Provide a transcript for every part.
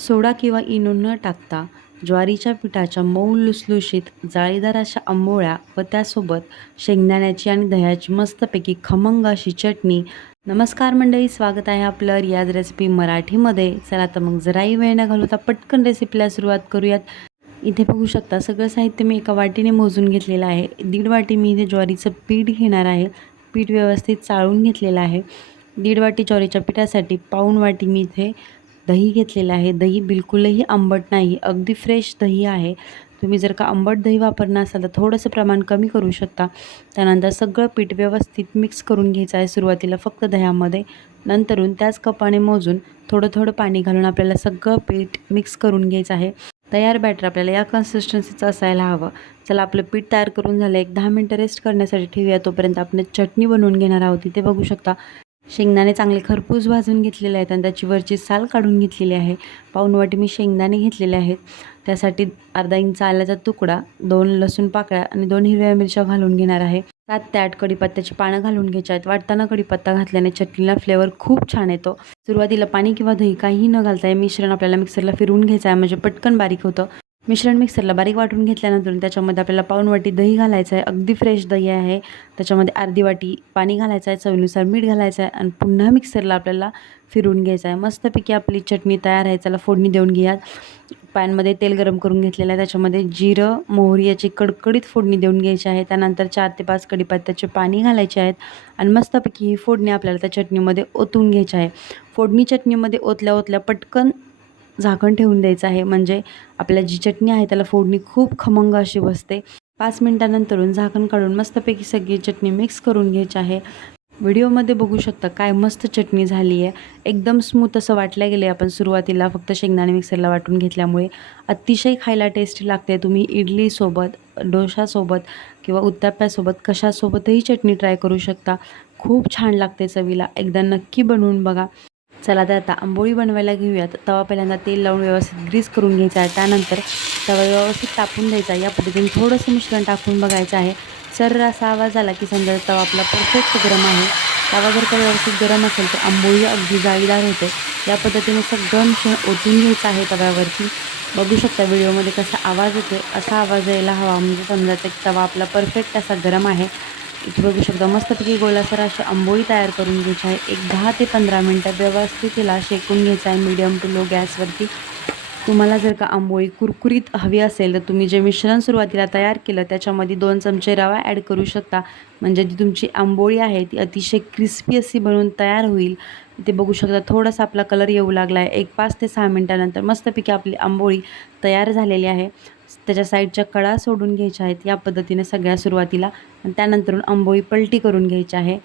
सोडा किंवा इनो न टाकता ज्वारीच्या पिठाच्या मऊ लुसलुशीत जाळीदार अशा आंबोळ्या व त्यासोबत शेंगदाण्याची आणि दह्याची मस्तपैकी खमंग अशी चटणी. नमस्कार मंडळी स्वागत आहे आपलं रियाज रेसिपी मराठीमध्ये. चला तर मग जराही वेळ न घालवता पटकन रेसिपीला सुरुवात करूयात. इथे बघू शकता सगळं साहित्य मी एका वाटीने मोजून घेतलेलं आहे. दीड वाटी मी इथे ज्वारीचं पीठ घेणार आहे. पीठ व्यवस्थित चाळून घेतलेलं आहे. दीड वाटी ज्वारीच्या पिठासाठी पाऊण वाटी मी इथे दही घेतलेलं आहे. दही बिलकुलही आंबट नाही. अगदी फ्रेश दही आहे. तुम्ही जर का आंबट दही वापरणार असाल तर थोडंसं प्रमाण कमी करू शकता. त्यानंतर सगळं पीठ व्यवस्थित मिक्स करून घ्यायचं आहे सुरुवातीला फक्त दह्यामध्ये. नंतरून त्याच कपाने मोजून थोडं थोडं पाणी घालून आपल्याला सगळं पीठ मिक्स करून घ्यायचं आहे. तयार बॅटर आपल्याला या कन्सिस्टन्सीचं असायला हवं. चला आपलं पीठ तयार करून झालं. एक दहा मिनटं रेस्ट करण्यासाठी ठेवूया. तोपर्यंत आपण चटणी बनवून घेणार आहोत. तिथे बघू शकता शेंगदाणे चांगले खरपूस भाजून घेतलेले आहेत आणि त्याची वरची साल काढून घेतलेली आहे. पाऊण वाटी मी शेंगदाणे घेतलेले आहेत. त्यासाठी अर्धा इंच आल्याचा तुकडा दोन लसूण पाकळ्या आणि दोन हिरव्या मिरच्या घालून घेणार आहे. सात ते आठ कढीपत्त्याची पानं घालून घ्यायच्या आहेत. वाटताना कढीपत्ता घातल्याने चटणीला फ्लेवर खूप छान येतो. सुरुवातीला पाणी किंवा दही काहीही न घालता हे मिश्रण आपल्याला मिक्सरला फिरवून घ्यायचं आहे. म्हणजे पटकन बारीक होतं. मिश्रण मिक्सरला बारीक वाटून घेतल्यानंतर त्याच्यामध्ये आपल्याला पाऊण वाटी दही घालायचं आहे. अगदी फ्रेश दही आहे. त्याच्यामध्ये अर्धी वाटी पाणी घालायचं आहे. चवीनुसार मीठ घालायचं आहे. आणि पुन्हा मिक्सरला आपल्याला फिरवून घ्यायचं आहे. मस्तपैकी आपली चटणी तयार आहे. त्याला फोडणी देऊन घ्या पॅनमध्ये तेल गरम करून घेतलेलं आहे. त्याच्यामध्ये जिरं मोहरी याची कडकडीत फोडणी देऊन घ्यायची आहे. त्यानंतर चार ते पाच कडीपत्त्याचे पाणी घालायचे आहेत. आणि मस्तपैकी ही फोडणी आपल्याला त्या चटणीमध्ये ओतून घ्यायची आहे. फोडणी चटणीमध्ये ओतल्या ओतल्या पटकन झाकण ठेवून द्यायचं आहे. म्हणजे आपल्या जी चटणी आहे त्याला फोडणी खूप खमंग अशी बसते. पाच मिनटानंतरून झाकण काढून मस्तपैकी सगळी चटणी मिक्स करून घ्यायची आहे. व्हिडिओमध्ये बघू शकता काय मस्त चटणी झाली आहे. एकदम स्मूथ असं वाटल्या गेले आपण सुरुवातीला. फक्त शेंगदाणे मिक्सरला वाटून घेतल्यामुळे अतिशय खायला टेस्टी लागते. तुम्ही इडलीसोबत डोशासोबत किंवा उत्ताप्यासोबत कशासोबतही चटणी ट्राय करू शकता. खूप छान लागते चवीला. एकदा नक्की बनवून बघा. चला तर आता आंबोळी बनवायला घेऊयात. तवा पहिल्यांदा तेल लावून व्यवस्थित ग्रीस करून घ्यायचा आहे. त्यानंतर तवा व्यवस्थित तापून द्यायचा या पद्धतीने थोडंसं मिश्रण टाकून बघायचं आहे. सर असा आवाज आला की समजा तवा आपला परफेक्ट गरम आहे. तवा जर का व्यवस्थित गरम असेल तर आंबोळी अगदी जाळीदार होते. या पद्धतीने सगळं मिश्रण ओतून घ्यायचं आहे तव्यावरती. बघू शकता व्हिडिओमध्ये कसा आवाज येतो असा आवाज यायला हवा. म्हणजे समजायचं की तवा आपला परफेक्ट असा गरम आहे. इथे बघू शकता मस्तपैकी गोलासर अशी आंबोळी तयार करून घ्यायची आहे. एक दहा ते पंधरा मिनटं व्यवस्थित तिला शेकून घ्यायचं आहे मीडियम टू लो गॅसवरती तुम्हाला जर का आंबोळी कुरकुरीत हवी असेल तर तुम्ही जे मिश्रण सुरुवातीला तयार केलं त्याच्यामध्ये दोन चमचे रवा ॲड करू शकता. म्हणजे जी तुमची आंबोळी आहे ती अतिशय क्रिस्पी अशी बनवून तयार होईल. इथे बघू शकता थोडासा आपला कलर येऊ लागला आहे एक पाच ते सहा मिनटानंतर मस्तपैकी आपली आंबोळी तयार झालेली आहे. त्याच्या साईडच्या कडा सोडून घ्यायच्या आहेत. या पद्धतीने सगळ्या सुरुवातीला आणि त्यानंतरून आंबोळी पलटी करून घ्यायची आहे.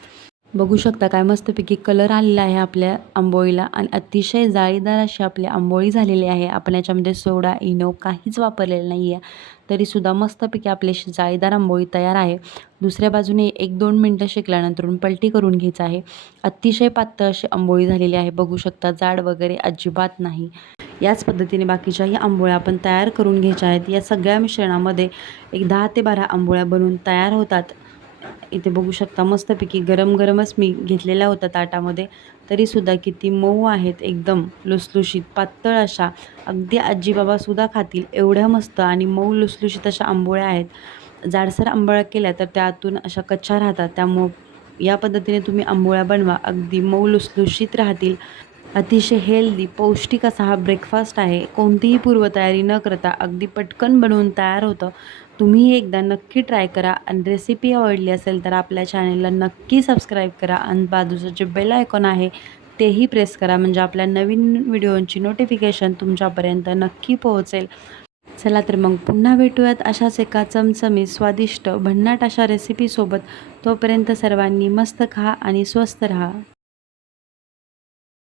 बघू शकता काय मस्तपैकी कलर आलेला आहे आपल्या आंबोळीला आणि अतिशय जाळीदार अशी आपली आंबोळी झालेली आहे. आपण याच्यामध्ये सोडा इनो काहीच वापरलेलं नाही आहे तरीसुद्धा मस्तपैकी आपली अशी जाळीदार आंबोळी तयार आहे. दुसऱ्या बाजूने एक दोन मिनटं शेकल्यानंतरून पलटी करून घ्यायचं आहे. अतिशय पातळ अशी आंबोळी झालेली आहे. बघू शकता जाड वगैरे अजिबात नाही. याच पद्धतीने बाकीच्याही आंबोळ्या आपण तयार करून घ्यायच्या आहेत. या सगळ्या मिश्रणामध्ये एक दहा ते बारा आंबोळ्या बनवून तयार होतात. इथे बघू शकता मस्तपैकी गरम गरमच मी घेतलेल्या होत्या ताटामध्ये. तरीसुद्धा किती मऊ आहेत एकदम लुसलुशीत पातळ अशा. अगदी आजीबाबासुद्धा खातील एवढ्या मस्त आणि मऊ लुसलुशीत अशा आंबोळ्या आहेत. जाडसर आंबोळ्या केल्या तर त्यातून अशा कच्च्या राहतात. त्यामुळं या पद्धतीने तुम्ही आंबोळ्या बनवा. अगदी मऊ लुसलुशीत राहतील. अतिशय हेल्दी पौष्टिक असा हा ब्रेकफास्ट आहे. कोणतीही पूर्वतयारी न करता अगदी पटकन बनवून तयार होतं. तुम्ही एकदा नक्की ट्राय करा. आणि रेसिपी आवडली असेल तर आपल्या चॅनेलला नक्की सबस्क्राईब करा. आणि बाजूचं जे बेल आयकॉन आहे तेही प्रेस करा. म्हणजे आपल्या नवीन व्हिडिओंची नोटिफिकेशन तुमच्यापर्यंत नक्की पोहोचेल. चला तर मग पुन्हा भेटूयात अशाच एका चमचमी स्वादिष्ट भन्नाट अशा रेसिपीसोबत तोपर्यंत सर्वांनी मस्त खा आणि स्वस्त रहा.